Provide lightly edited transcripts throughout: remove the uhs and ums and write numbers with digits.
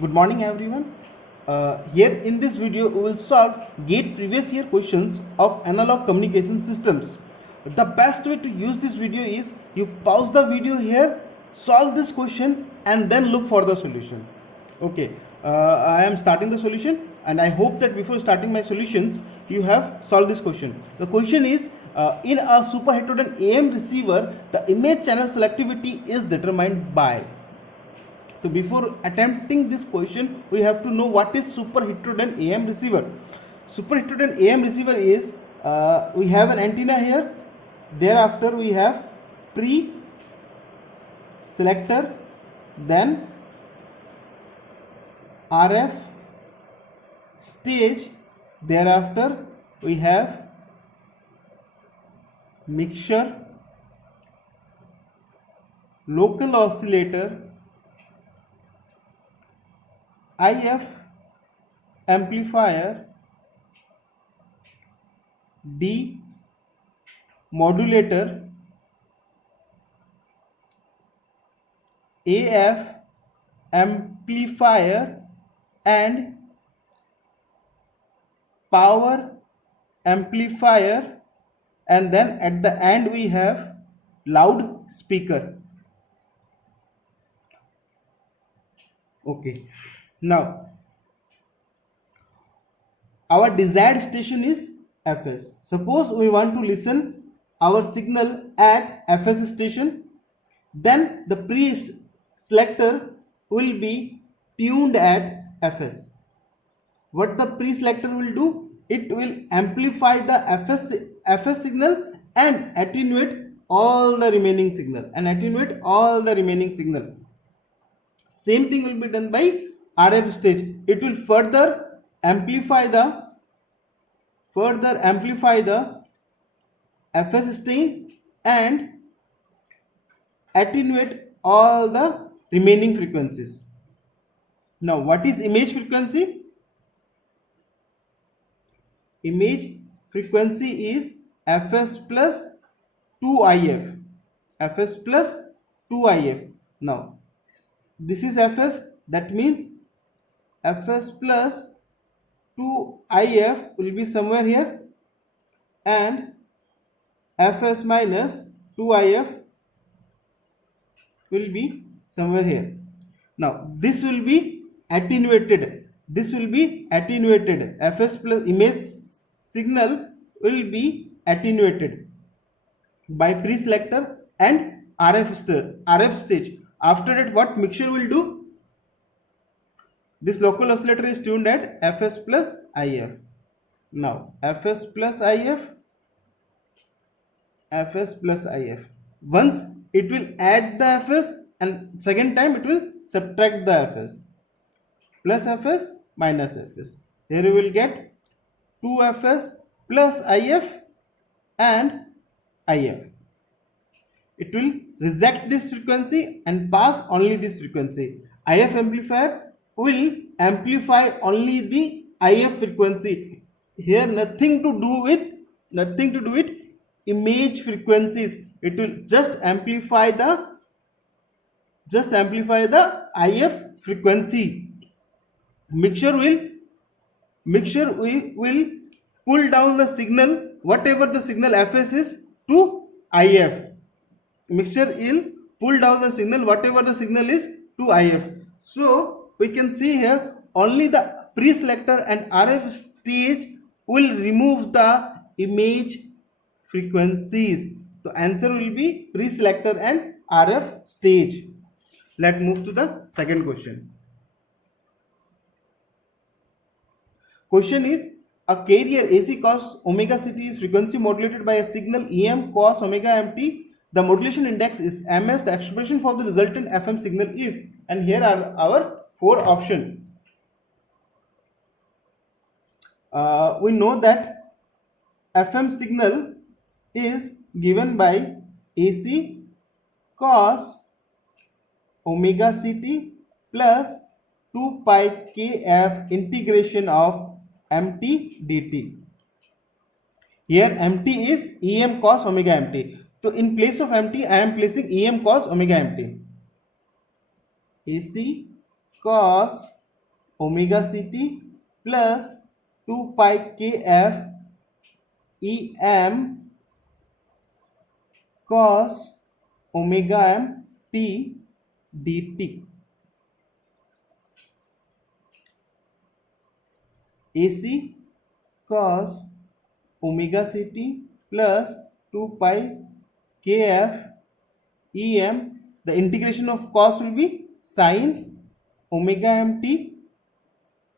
Good morning everyone. Here in this video we will solve GATE previous year questions of analog communication systems. The best way to use this video is you pause the video here, solve this question and then look for the solution. Okay, I am starting the solution and I hope that before starting my solutions you have solved this question. The question is in a super heterodyne AM receiver the image channel selectivity is determined by. So before attempting this question, we have to know what is super heterodyne AM receiver. Super heterodyne AM receiver is we have an antenna here. Thereafter we have pre-selector, then RF stage. Thereafter we have mixture, local oscillator, IF amplifier, D modulator, AF amplifier and power amplifier, and then at the end we have loudspeaker. Okay, now our desired station is Fs. Suppose we want to listen our signal at Fs station, then the pre-selector will be tuned at Fs. What the pre-selector will do? It will amplify the Fs signal and attenuate all the remaining signal Same thing will be done by RF stage. It will further amplify the Fs stage and attenuate all the remaining frequencies. Now what is image frequency? Image frequency is Fs plus 2IF. Fs plus 2IF. Now this is Fs, that means Fs plus 2IF will be somewhere here and Fs minus 2IF will be somewhere here. Now this will be attenuated. Fs plus image signal will be attenuated by pre-selector and RF stage. After that, what mixture will do? This local oscillator is tuned at Fs plus IF. Now Fs plus IF. Once it will add the Fs and second time it will subtract the Fs. Plus Fs minus Fs. Here you will get 2Fs plus IF and IF. It will reject this frequency and pass only this frequency. IF amplifier will amplify only the IF frequency. Here nothing to do with image frequencies. It will just amplify the IF frequency. Mixture will pull down the signal, whatever the signal Fs is, to IF. Mixture will pull down the signal, whatever the signal is, to IF. So we can see here only the pre-selector and RF stage will remove the image frequencies. The answer will be pre-selector and RF stage. Let's move to the second question. Question is, a carrier AC cos omega ct is frequency modulated by a signal EM cos omega mt. The modulation index is MS. The expression for the resultant FM signal is, and here are our four options. We know that FM signal is given by AC cos omega ct plus 2 pi kf integration of mt dt. Here mt is Em cos omega mt. So in place of mt I am placing Em cos omega mt. AC cos omega ct plus 2 pi kf em cos omega m t dt. AC cos omega ct plus 2 pi kf em. The integration of cos will be sin omega mt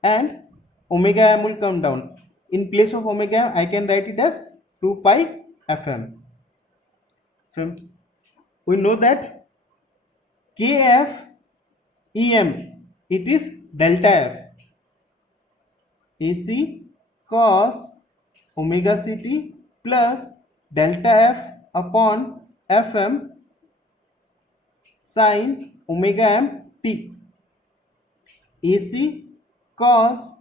and omega m will come down. In place of omega m, I can write it as 2 pi fm. Friends, we know that kf em, it is delta f. AC cos omega ct plus delta f upon fm sin omega m t. AC cos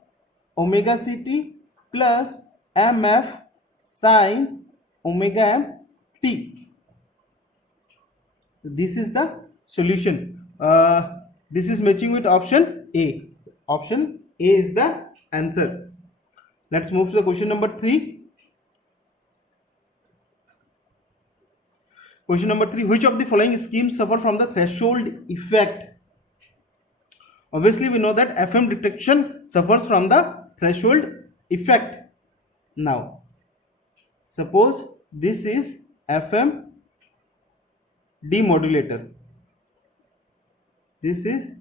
omega ct plus mf sin omega m t. This is the solution. This is matching with option A. Option A is the answer. Let's move to the question number 3. Question number 3. Which of the following schemes suffer from the threshold effect? Obviously, we know that FM detection suffers from the threshold effect. Now, suppose this is FM demodulator. This is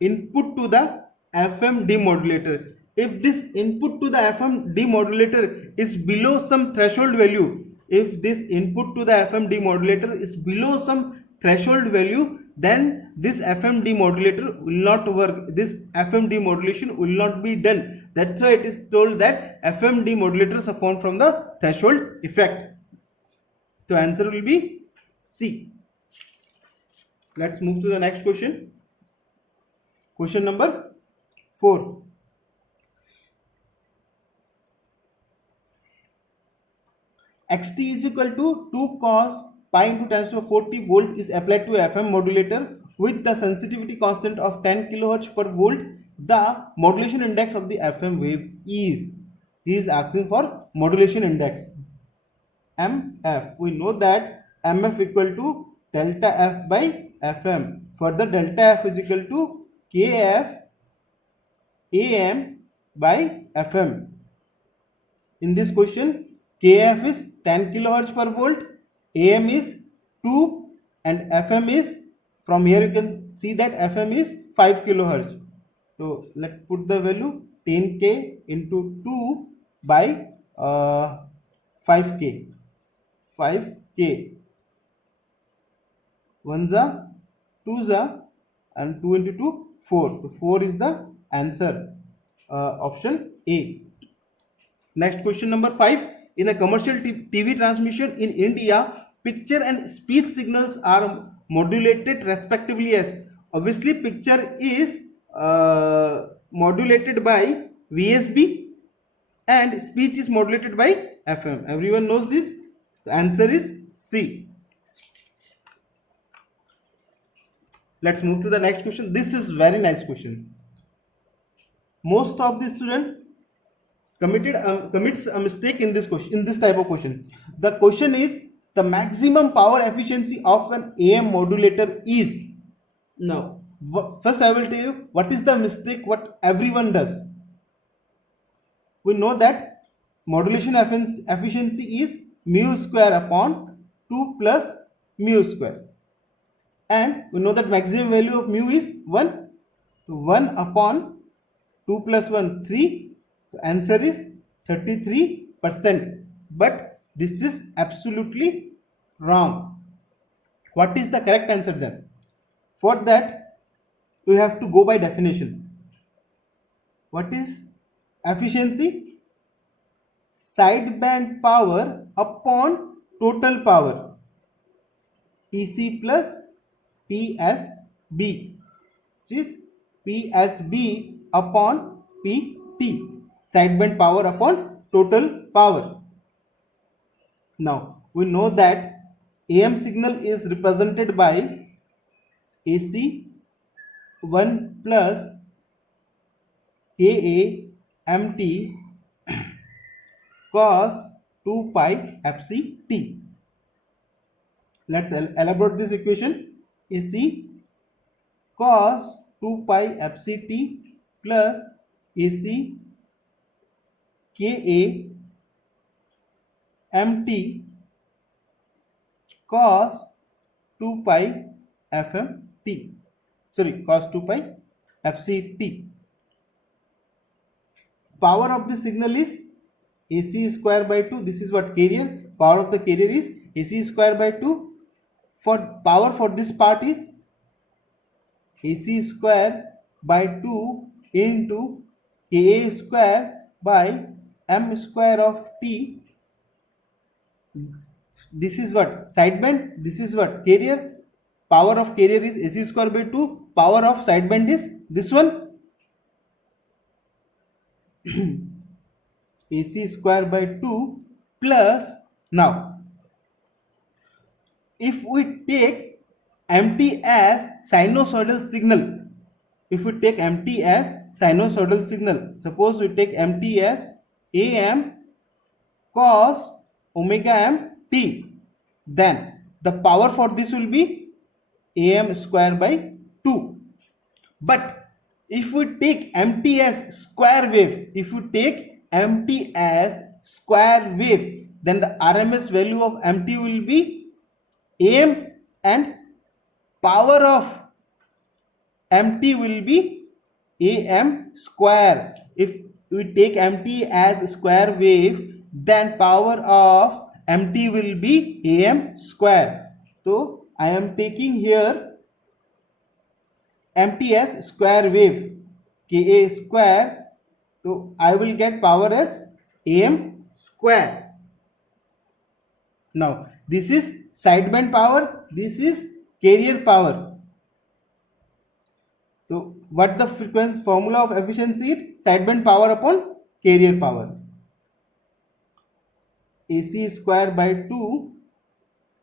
input to the FM demodulator. If this input to the FM demodulator is below some threshold value, if this input to the FM demodulator is below some threshold value, then this FM demodulator will not work. This FM demodulation will not be done. That's why it is told that FM demodulators are formed from the threshold effect. The answer will be C. Let's move to the next question. Question number 4. Xt is equal to 2 cos pi into 10 to the 40 volt is applied to FM modulator with the sensitivity constant of 10 kHz per volt. The modulation index of the FM wave is. He is asking for modulation index. MF. We know that MF equal to delta F by FM. Further, delta F is equal to KF AM by FM. In this question, KF is 10 kHz per volt, AM is 2 and FM is, from here you can see that FM is 5 kHz. So let's put the value 10k into 2 by 5k. 5k. 1 za, 2 za and 2 into 2, 4. So 4 is the answer. Option A. Next question number 5. In a commercial TV transmission in India, picture and speech signals are modulated respectively as. Obviously, picture is modulated by VSB and speech is modulated by FM. Everyone knows this. The answer is C. Let's move to the next question. This is very nice question. Most of the student commits a mistake in this question, in this type of question. The question is the maximum power efficiency of an AM modulator is. Now, first I will tell you what is the mistake what everyone does. We know that modulation efficiency is mu square upon 2 plus mu square. And we know that maximum value of mu is 1. So 1 upon 2 plus 1, 3. The answer is 33%. But this is absolutely wrong. What is the correct answer then? For that, we have to go by definition. What is efficiency? Sideband power upon total power. PC plus PSB, which is PSB upon PT. Sideband power upon total power. Now, we know that AM signal is represented by AC 1 plus Ka mt cos 2 pi fct. Let's elaborate this equation. AC cos 2 pi fct plus AC Ka mt cos 2 pi fmt. Sorry, cos 2 pi fct. Power of the signal is AC square by 2. This is what carrier. Power of the carrier is AC square by 2. For power for this part is AC square by 2 into Ka square by m square of t. This is what sideband. This is what carrier. Power of carrier is AC square by 2. Power of sideband is this one. AC square by 2 plus, now if we take mt as sinusoidal signal, if we take mt as sinusoidal signal, suppose we take mt as am cos omega m t, then the power for this will be am square by 2. But if we take mt as square wave, if we take mt as square wave, then the RMS value of mt will be am, and power of mt will be am square. If we take mt as square wave, then power of mt will be am square. So I am taking here mt as square wave, Ka square, so I will get power as am square. Now this is sideband power, this is carrier power. So what the frequency formula of efficiency is? Sideband power upon carrier power. AC square by 2,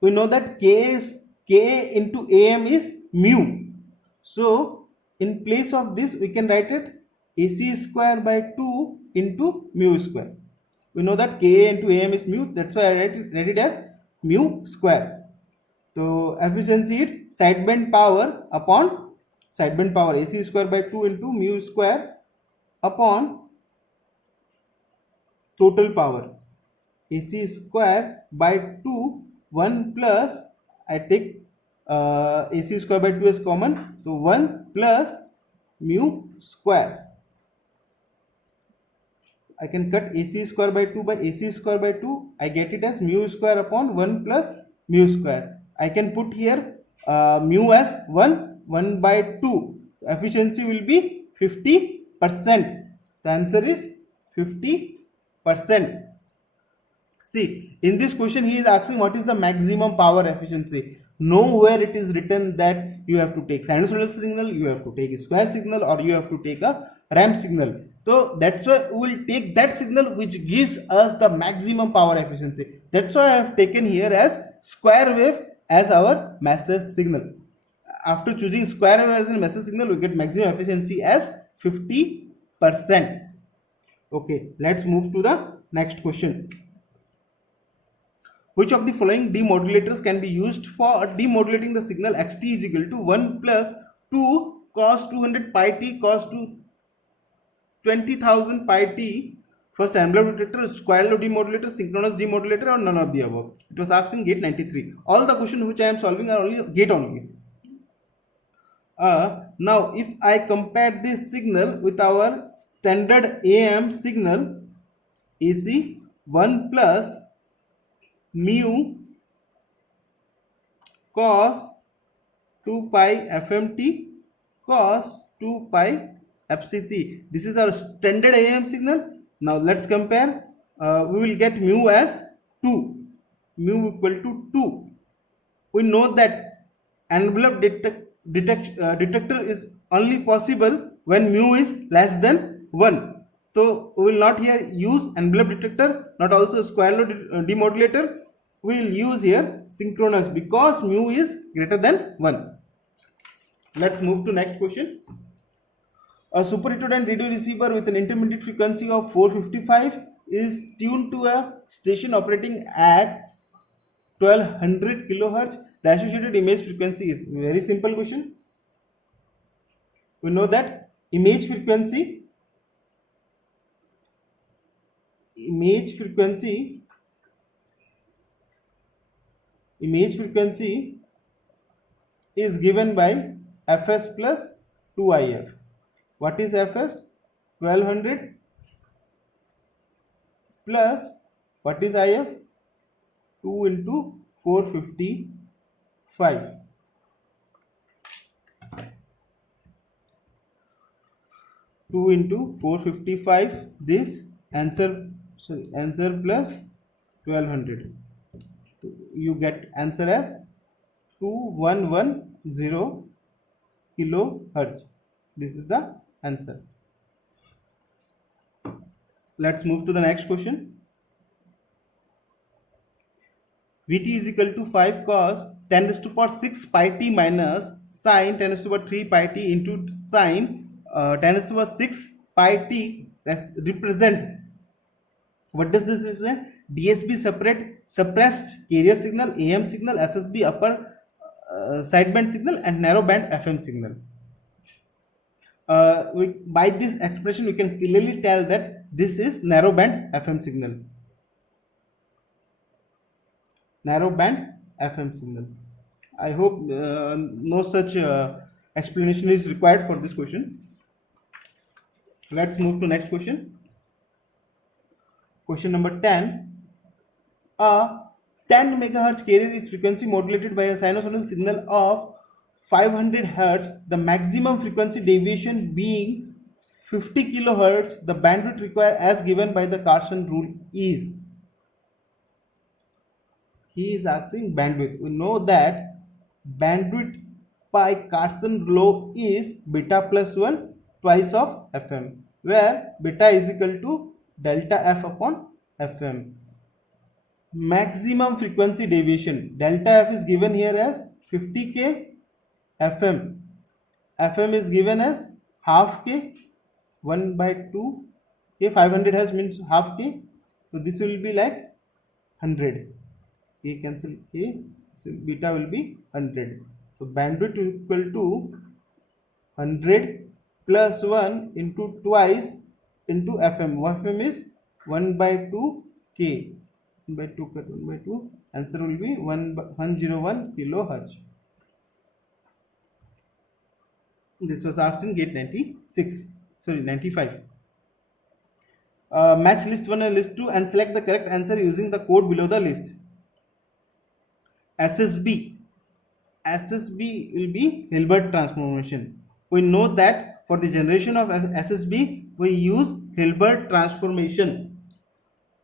we know that K into am is mu. So in place of this we can write it AC square by 2 into mu square. We know that Ka into am is mu, that's why I write it as mu square. So efficiency is sideband power upon sideband power, AC square by 2 into mu square upon total power, AC square by 2, 1 plus, I take AC square by 2 is common, so 1 plus mu square. I can cut AC square by 2 by AC square by 2, I get it as mu square upon 1 plus mu square. I can put here mu as 1 by 2. Efficiency will be 50%. The answer is 50%. See, in this question he is asking what is the maximum power efficiency. Nowhere it is written that you have to take sinusoidal signal, you have to take a square signal, or you have to take a ramp signal. So that's why we will take that signal which gives us the maximum power efficiency. That's why I have taken here as square wave as our message signal. After choosing square wave as a message signal, we get maximum efficiency as 50%. Okay, let's move to the next question. Which of the following demodulators can be used for demodulating the signal xt is equal to 1 plus 2 cos 200 pi t cos 20,000 pi t? First, envelope detector, square law demodulator, synchronous demodulator, or none of the above. It was asked in GATE 93. All the questions which I am solving are only GATE only. Now, if I compare this signal with our standard AM signal, AC 1 plus mu cos 2 pi fmt cos 2 pi fct. This is our standard AM signal. Now let's compare. We will get mu as 2, mu equal to 2. We know that envelope detector is only possible when mu is less than 1. So we will not here use envelope detector, not also square law demodulator. We will use here synchronous because mu is greater than 1. Let's move to next question. A super heterodyne radio receiver with an intermediate frequency of 455 is tuned to a station operating at 1200 kilohertz. The associated image frequency is very simple question. We know that image frequency is given by Fs plus 2IF. What is Fs? 1200 plus what is IF? 2 into 455. 2 into 455, this answer plus 1200. You get answer as 2110 kilohertz. This is the answer. Let's move to the next question. Vt is equal to 5 cos 10 raised to power 6 pi t minus sin 10 raised to power 3 pi t into sin 10 raised to power 6 pi t represent. What does this represent? DSB suppressed carrier signal, AM signal, SSB upper sideband signal, and narrow band FM signal. By this expression, we can clearly tell that this is narrow band FM signal. Narrow band FM signal. I hope no such explanation is required for this question. Let's move to next question. Question number 10. A 10 megahertz carrier is frequency modulated by a sinusoidal signal of 500 hertz, the maximum frequency deviation being 50 kilohertz. The bandwidth required as given by the Carson rule is. He is asking bandwidth. We know that bandwidth by Carson law is beta plus 1 twice of Fm, where beta is equal to delta F upon Fm. Maximum frequency deviation, delta F is given here as 50k. Fm is given as half k, 1 by 2 k. 500 has means half k, so this will be like 100. K cancel k, so beta will be 100. So bandwidth equal to 100 plus 1 into twice into Fm. Fm is 1 by 2 k. 1 by 2 cut 1 by 2. Answer will be 101 kilohertz. This was asked in gate 95. Match list 1 and list 2 and select the correct answer using the code below the list. SSB will be Hilbert transformation. We know that for the generation of SSB, we use Hilbert transformation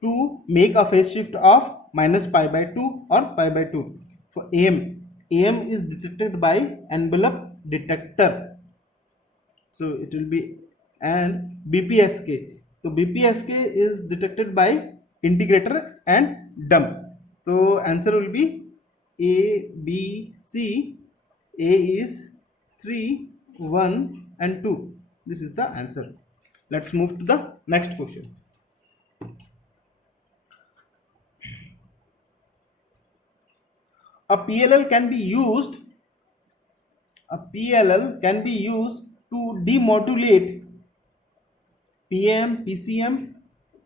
to make a phase shift of minus pi by 2 or pi by 2. For AM is detected by envelope detector. So it will be, and BPSK. So BPSK is detected by integrator and dump. So answer will be A, B, C. A is 3, 1 and 2. This is the answer. Let's move to the next question. A PLL can be used to demodulate PM, PCM,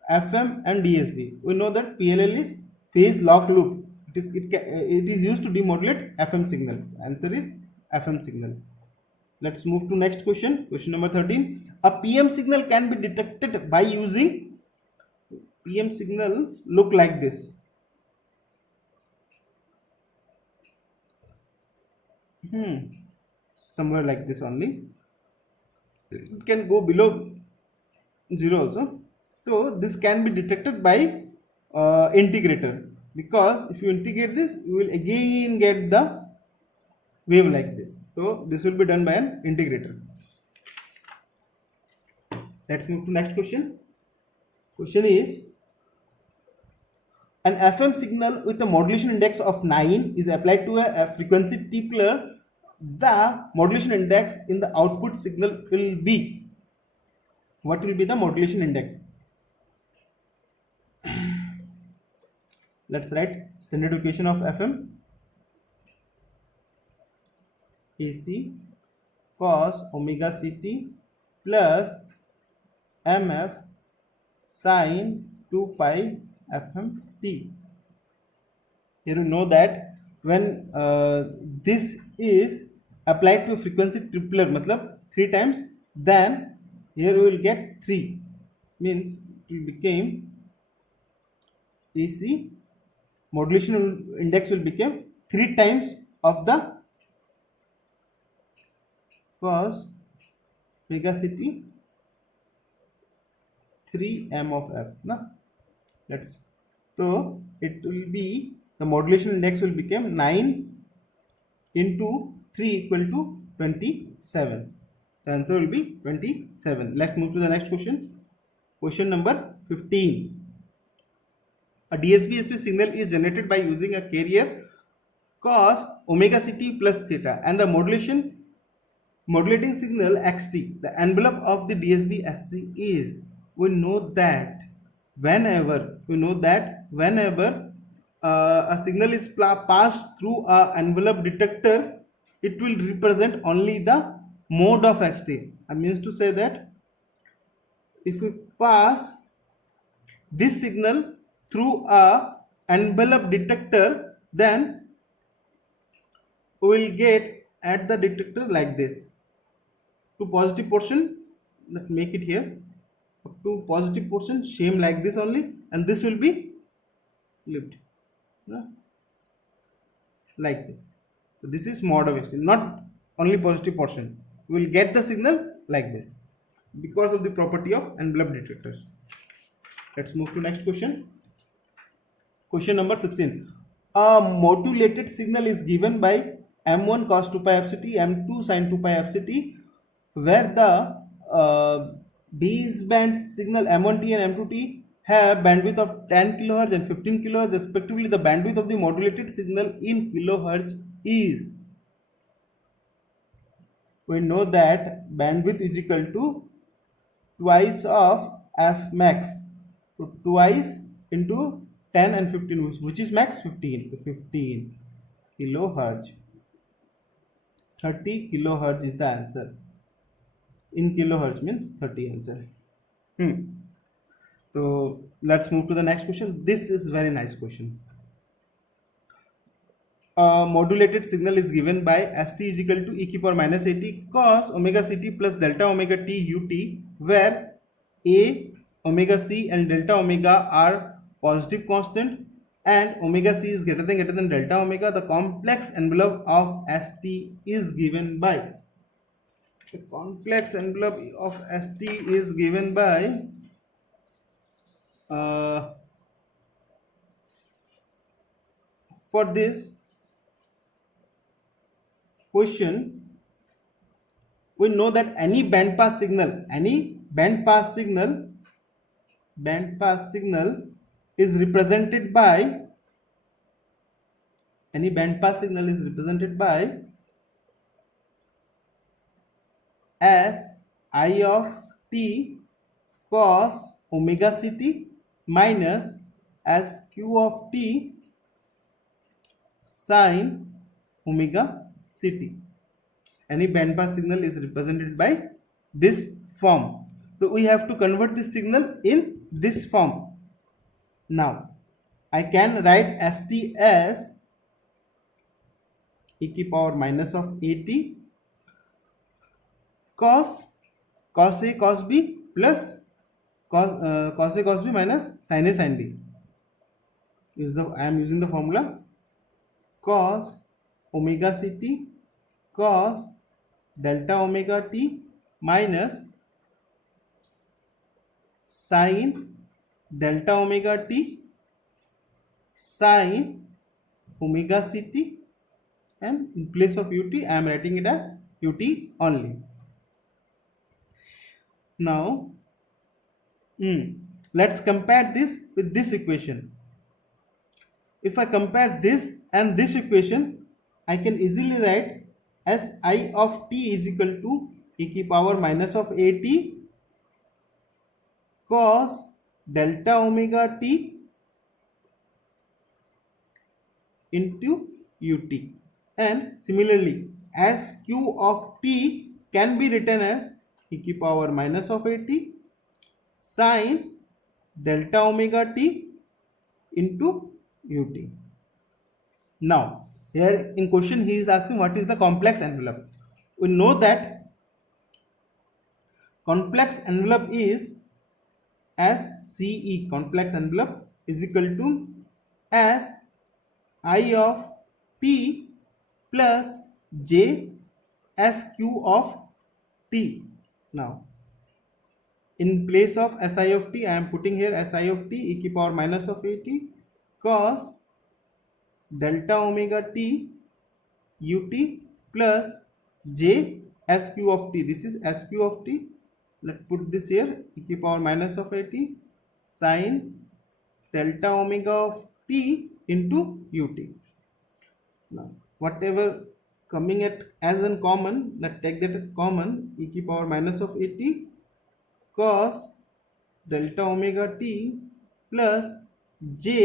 FM and DSB. We know that PLL is phase lock loop. It is used to demodulate FM signal. Answer is FM signal. Let's move to next question. Question number 13. A PM signal can be detected by using PM signal look like this. Somewhere like this only. It can go below 0 also. So this can be detected by integrator, because if you integrate this, you will again get the wave like this. So this will be done by an integrator. Let's move to next question. Question is, an FM signal with a modulation index of 9 is applied to a frequency tippler the modulation index in the output signal will be. What will be the modulation index? Let's write standard equation of FM. AC cos omega ct plus mf sin 2 pi fm t. Here you know that when this is applied to frequency tripler, matlab 3 times, then here we will get 3, means it will become AC modulation index will become 3 times of the cos omega ct 3m of f. Na? Let's, so it will be, the modulation index will become 9 into 3 equal to 27. The answer will be 27. Let's move to the next question. Question number 15. A DSB-SV signal is generated by using a carrier cos omega ct plus theta and the modulating signal xt. The envelope of the DSB-SC is, we know that whenever a signal is passed through a envelope detector, it will represent only the mode of xt. I means to say that if we pass this signal through a envelope detector, then we will get at the detector like this. To positive portion, let's make it here. Up to positive portion, same like this only, and this will be flipped. Like this. So this is mode of xt, not only positive portion. We will get the signal like this because of the property of envelope detectors. Let's move to next question. Question number 16. A modulated signal is given by m1 cos 2 pi fct, m2 sin 2 pi fct, where the baseband signal m1t and m2t have bandwidth of 10 kHz and 15 kHz respectively. The bandwidth of the modulated signal in kilohertz is, we know that bandwidth is equal to twice of f max, so twice into 10 and 15, which is max 15, so 15 kilohertz. 30 kilohertz is the answer. In kilohertz means 30 answer. So let's move to the next question. This is very nice question. A modulated signal is given by st is equal to e की power minus at cos omega ct plus delta omega t ut, where a, omega c and delta omega are positive constant and omega c is greater than delta omega. The complex envelope of st is given by, the complex envelope of st is given by for this question, we know that any band pass signal is represented by as I of t cos omega ct minus as q of t sin omega ct. Any band pass signal is represented by this form. So we have to convert this signal in this form. Now I can write st as e की power minus of at cos a cos b plus cos a cos b minus sin a sin b. I am using the formula cos omega ct cos delta omega t minus sin delta omega t sin omega ct, and in place of ut I am writing it as ut only. Now let's compare this with this equation. If I compare this and this equation, I can easily write S I of T is equal to E की power minus of A T cos delta omega t into ut, and similarly as q of t can be written as e की power minus of at sin delta omega t into ut. Now here in question he is asking what is the complex envelope. We know that complex envelope is as CE, complex envelope is equal to as I of t plus j sq of t. Now in place of si of t I am putting here si of t e की power minus of at cos delta omega t ut plus j sq of t. This is sq of t. Let's put this here e की power minus of at sin delta omega of t into ut. Now whatever coming at as in common, let's take that common e की power minus of at cos delta omega t plus j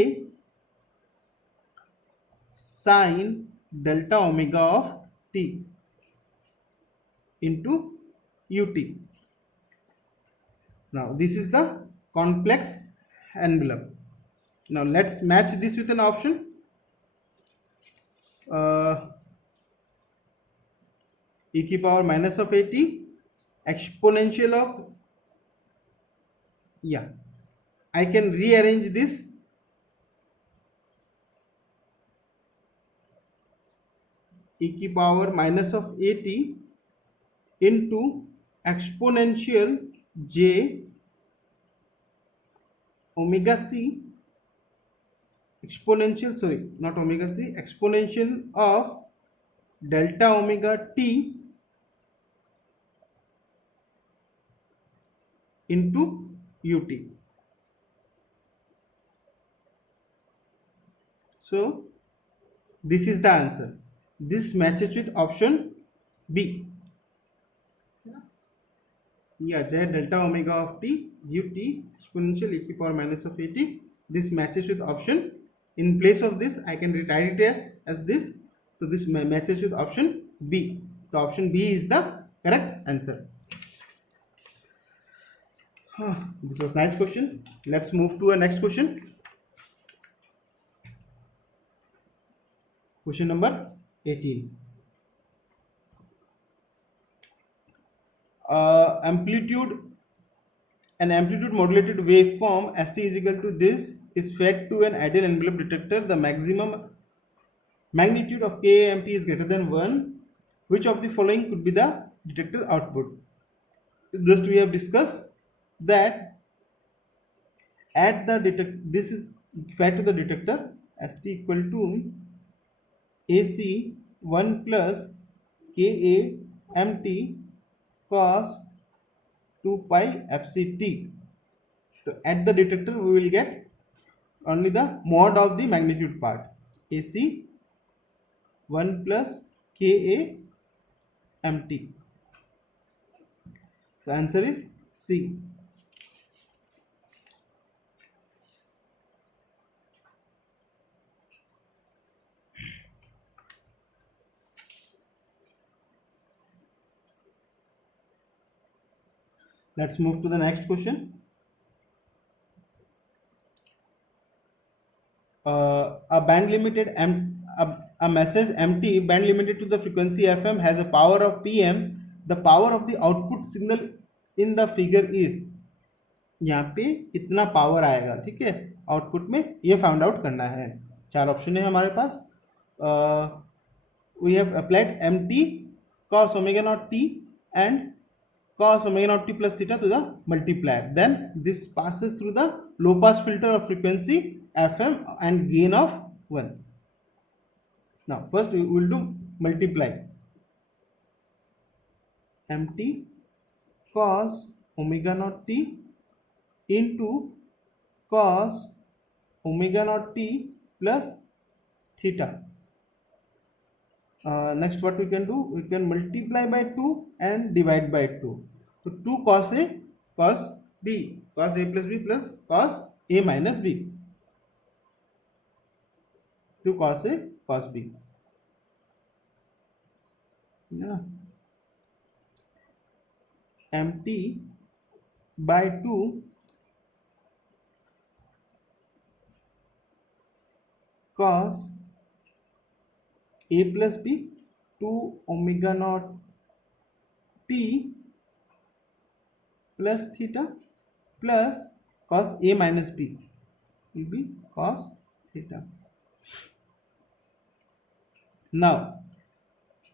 sin delta omega of t into ut. Now this is the complex envelope. Now let's match this with an option. E की power minus of at exponential of, yeah, I can rearrange this e की power minus of at into exponential j omega c, exponential, sorry, not omega c, exponential of delta omega t into ut. So this is the answer. This matches with option B. Yeah, j delta omega of t ut exponential e की power minus of at. This matches with option. In place of this I can write it as this. So this matches with option B. The option B is the correct answer. This was nice question. Let's move to a next question. Question number 18. An amplitude modulated waveform st is equal to this is fed to an ideal envelope detector. The maximum magnitude of KAMT is greater than 1. Which of the following could be the detector output? Just we have discussed that at the detector, this is fed to the detector st equal to AC 1 plus KAMT cos 2 pi fct. So at the detector we will get only the mod of the magnitude part, AC 1 plus KAMT. The answer is C. Let's move to the next question. A band limited a message MT band limited to the frequency FM has a power of PM. The power of the output signal in the figure is, यहाँ पे इतना power आएगा, ठीक है, output में ये find out करना है. चार ऑप्शन है हमारे पास. We have applied MT cos omega naught t and cos omega naught t plus theta to the multiplier. Then this passes through the low pass filter of frequency FM and gain of 1. Now first we will do multiply. MT cos omega naught t into cos omega naught t plus theta. Next, what we can do? We can multiply by 2 and divide by 2. So 2 cos A, cos B, cos A plus B plus cos A minus B. 2 cos A, cos B. Yeah. Empty by 2 cos A plus B 2 omega naught T plus theta plus cos A minus B will be cos theta. Now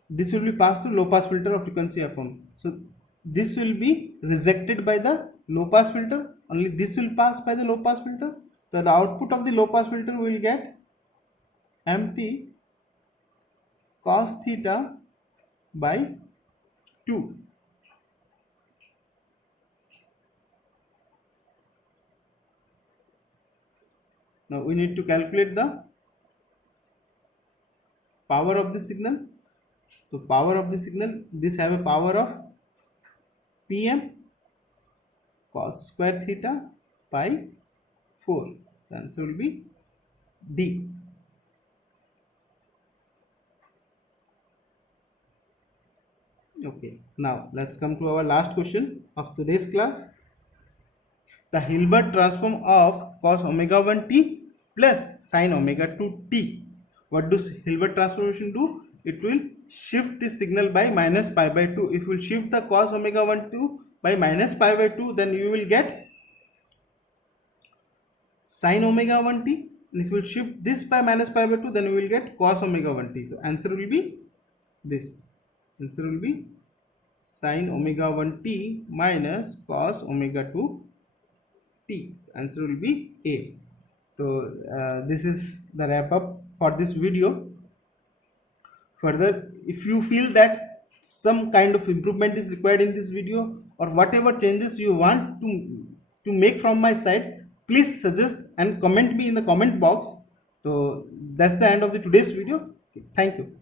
this will be passed through low pass filter of frequency F1. So this will be rejected by the low pass filter. Only this will pass by the low pass filter. So the output of the low pass filter will get empty cos theta by 2. Now we need to calculate the power of the signal. So power of the signal, this have a power of Pm cos square theta by 4. The answer will be D. Okay, now let's come to our last question of today's class. The Hilbert transform of cos omega 1 t plus sin omega 2 t. What does Hilbert transformation do? It will shift the signal by minus pi by 2. If you shift the cos omega 1 2 by minus pi by 2, then you will get sin omega 1 t. And if you shift this by minus pi by 2, then you will get cos omega 1 t. The answer will be this. Answer will be sin omega 1 t minus cos omega 2 t. Answer will be A. So this is the wrap up for this video. Further, if you feel that some kind of improvement is required in this video, or whatever changes you want to make from my side, please suggest and comment me in the comment box. So that's the end of the today's video. Okay, thank you.